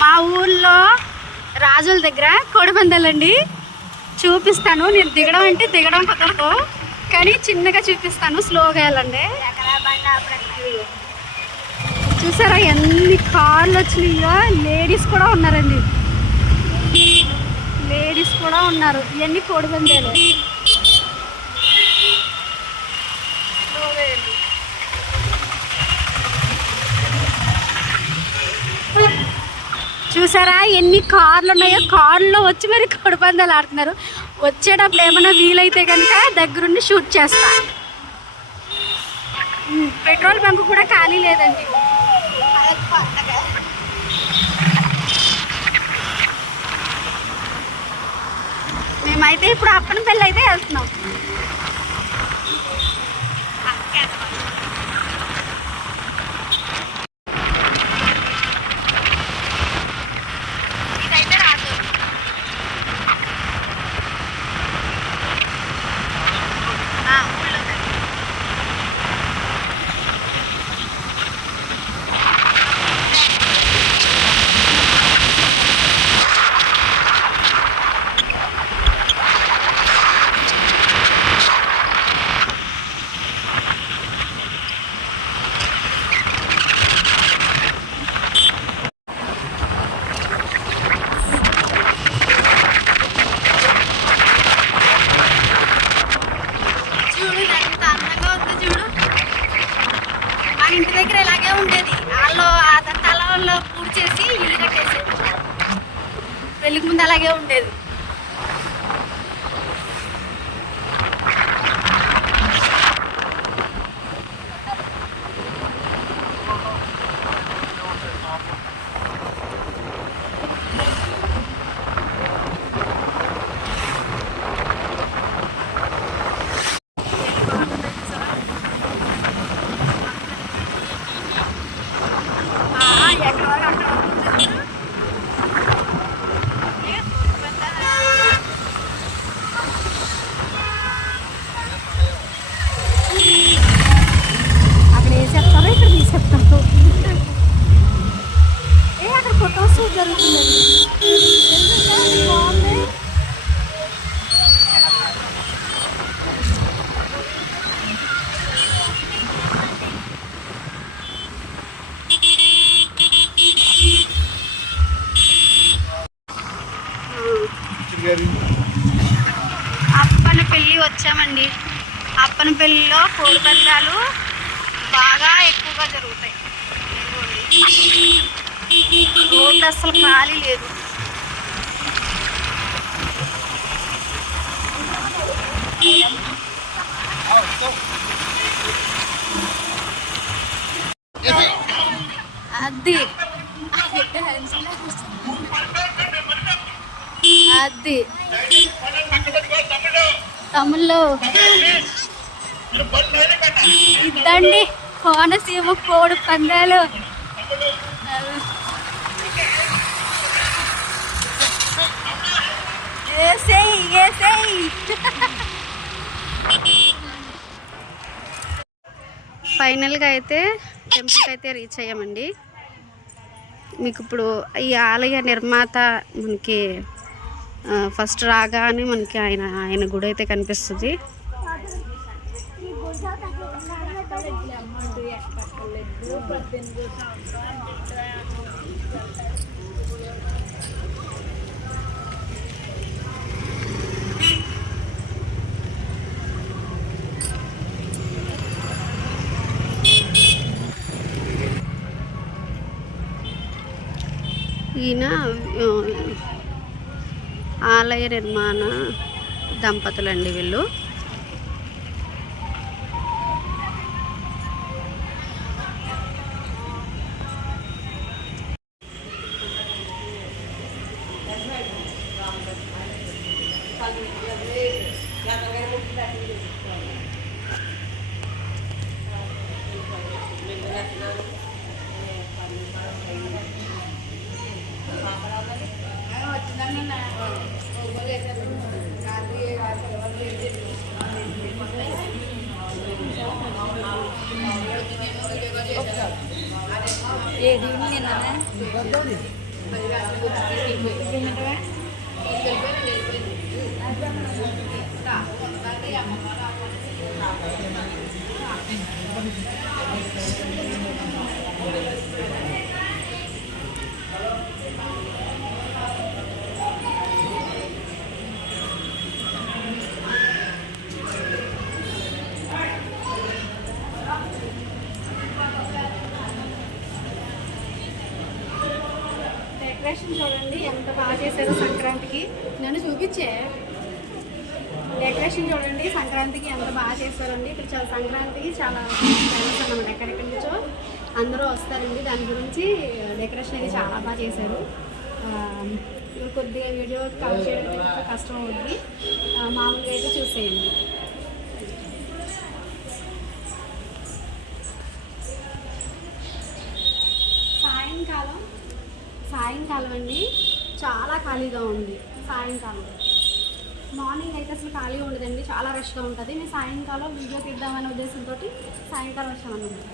మా ఊళ్ళో రాజుల దగ్గర కోడిపందాలండి. చూపిస్తాను. నేను దిగడం అంటే దిగడం కుదరదు, కానీ చిన్నగా చూపిస్తాను. స్లోగా వెళ్ళండి. చూసారా ఎన్ని కార్లు వచ్చినాయో. లేడీస్ కూడా ఉన్నారండి, లేడీస్ కూడా ఉన్నారు. ఇవన్నీ కోడిపందాలు. చూసారా ఎన్ని కార్లు ఉన్నాయో. కార్లో వచ్చి మరి కోడిపందాలు ఆడుతున్నారు. వచ్చేటప్పుడు ఏమైనా వీలైతే కనుక దగ్గరుండి షూట్ చేస్తా. పెట్రోల్ బంక్ కూడా ఖాళీ లేదండి. మేమైతే ఇప్పుడు అప్పనపల్లి అయితే వెళ్తున్నాం. ఇంటి దగ్గర ఇలాగే ఉండేది. వాళ్ళు తలలో పూడి చేసి ఇల్లు కట్టేసేది. పెళ్ళికి ముందు అలాగే ఉండేది. అప్పనపల్లి వచ్చామండి. అప్పనపల్లిలో కోడిపందాలు బాగా ఎక్కువగా జరుగుతాయి. రోడ్డు అసలు ఖాళీ లేదు. అది అది తమిళ్లో ఇద్దండి కోనసీమ కోడి పందాలు. ఫైనల్గా అయితే టెంపుల్కి అయితే రీచ్ అయ్యామండి. మీకు ఇప్పుడు ఈ ఆలయ నిర్మాత మనకి ఫస్ట్ రాగానే మనకి ఆయన గుడి అయితే కనిపిస్తుంది. ఈయన ఆలయ నిర్మాణ దంపతులండి వీళ్ళు. డెకరేషన్ చూడండి ఎంత బాగా చేశారో సంక్రాంతికి. నన్ను చూపించే డెకరేషన్ చూడండి సంక్రాంతికి ఎంత బాగా చేస్తారండి. ఇక్కడ చాలా సంక్రాంతికి చాలా ఫేమస్ అన్నమాట. ఎక్కడెక్కడి నుంచో అందరూ వస్తారండి. దాని గురించి డెకరేషన్ అయితే చాలా బాగా చేశారు. కొద్దిగా వీడియో కవర్ చేయడం కష్టం అవుతుంది, మామూలుగా అయితే చూసేయండి. సాయంకాలం అండి చాలా ఖాళీగా ఉంది. సాయంకాలం మార్నింగ్ అయితే అసలు ఖాళీ ఉండదండి, చాలా రష్గా ఉంటుంది. మేము సాయంకాలం వీడియో తీద్దామనే ఉద్దేశంతో సాయంకాలం వచ్చామన్నమాట.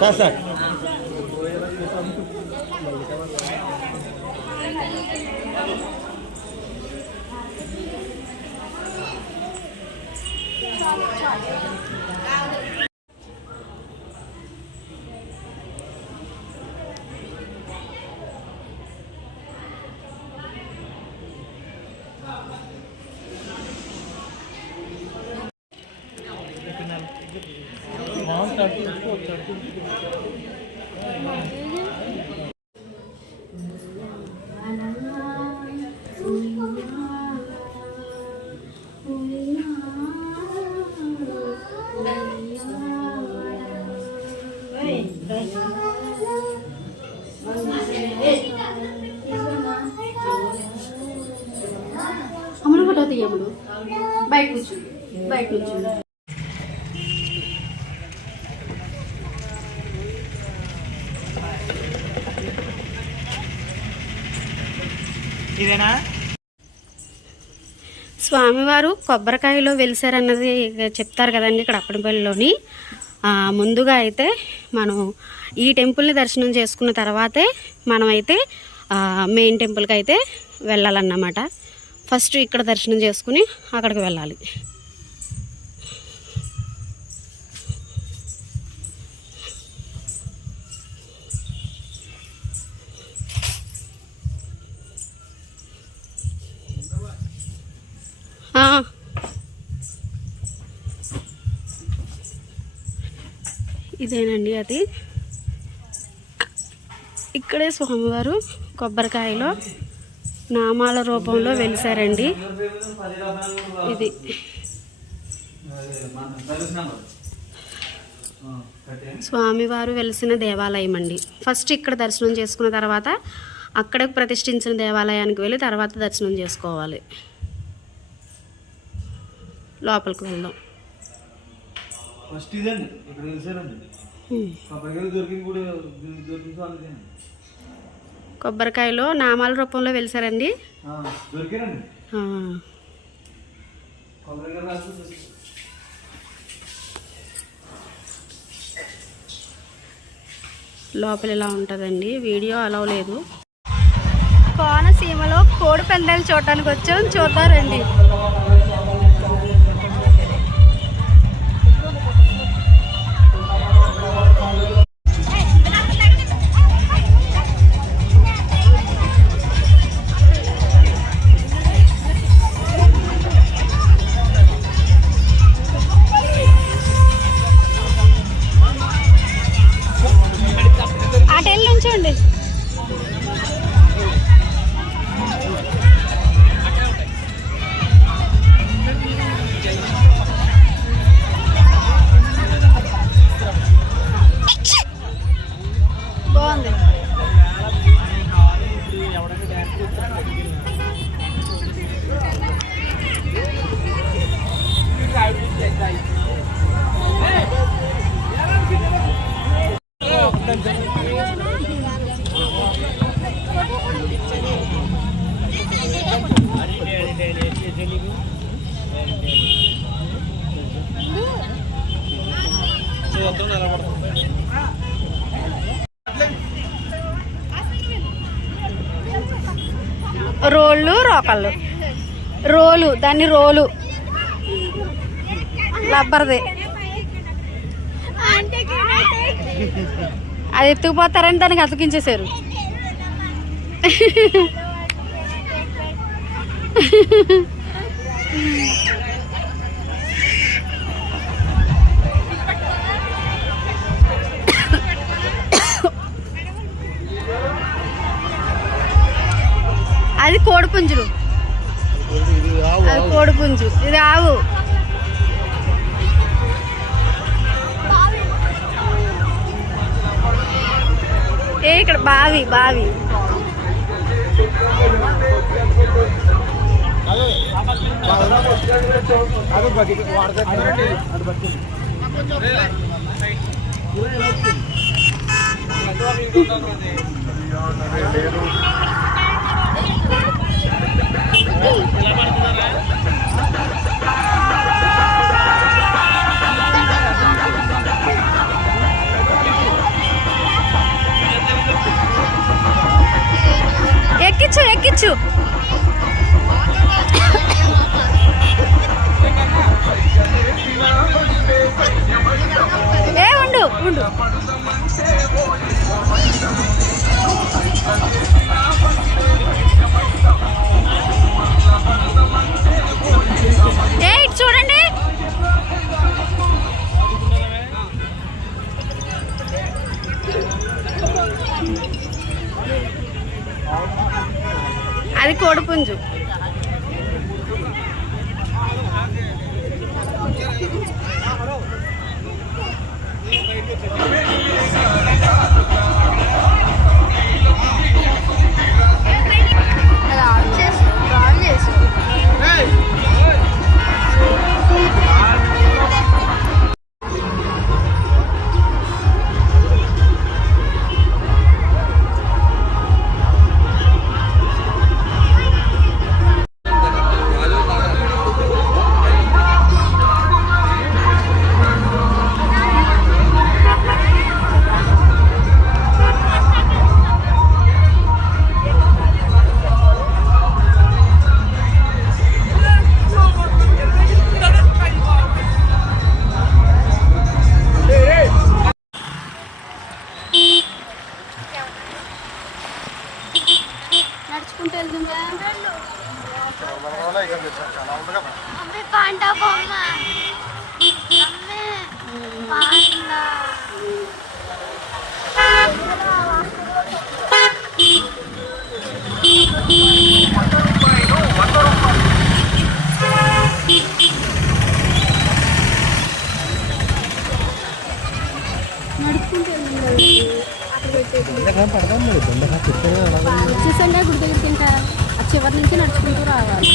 Sasak. అమ్ముడు ఫోటో తీయముడు బయట కూర్చుంది, బయట కూర్చుంది. ఇదేనా స్వామివారు కొబ్బరికాయలో వెలిసారన్నది చెప్తారు కదండి ఇక్కడ అప్పనపల్లిలోని. ముందుగా అయితే మనం ఈ టెంపుల్ని దర్శనం చేసుకున్న తర్వాతే మనమైతే మెయిన్ టెంపుల్కి అయితే వెళ్ళాలన్నమాట. ఫస్ట్ ఇక్కడ దర్శనం చేసుకుని అక్కడికి వెళ్ళాలి. ఇదేనండి అది. ఇక్కడే స్వామివారు కొబ్బరికాయలో నామాల రూపంలో వెలిసారండి. ఇది స్వామివారు వెలిసిన దేవాలయం అండి. ఫస్ట్ ఇక్కడ దర్శనం చేసుకున్న తర్వాత అక్కడ ప్రతిష్ఠించిన దేవాలయానికి వెళ్ళి తర్వాత దర్శనం చేసుకోవాలి. లోపలికి వెళ్దాం. కొబ్బరికాయలో నామాల రూపంలో వెలిసారండి. లోపల ఇలా ఉంటుందండి. వీడియో అలౌ లేదు. కోనసీమలో కోడి పందాలు చూడటానికి వచ్చాం, చూద్దారండి. ఉంచండి. రోళ్ళు రోకళ్ళు, రోలు దాన్ని రోలు రబ్బర్ది. అది ఎత్తుకుపోతారని దానికి అతికించేశారు. అది కోడిపుంజులు, అది కోడిపుంజు, ఇది ఆవు. ఇక్కడ బావి బావి. ఎక్కిచ్చు ఎక్కిచ్చు. ఏ ఉండు ఉండు. ఏ ఇటు చూడండి. అది కోడిపుంజు. నడుచుకుంటూ వెళ్తుందా? వచ్చేసండి గుడి దగ్గరికి. ఇంకా ఆ చివరి నుంచి నడుచుకుంటూ రావాలి.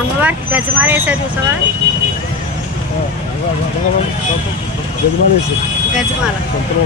అమ్మవారికి గజమాల వేసా చూసావా? గజమాల కొంతలో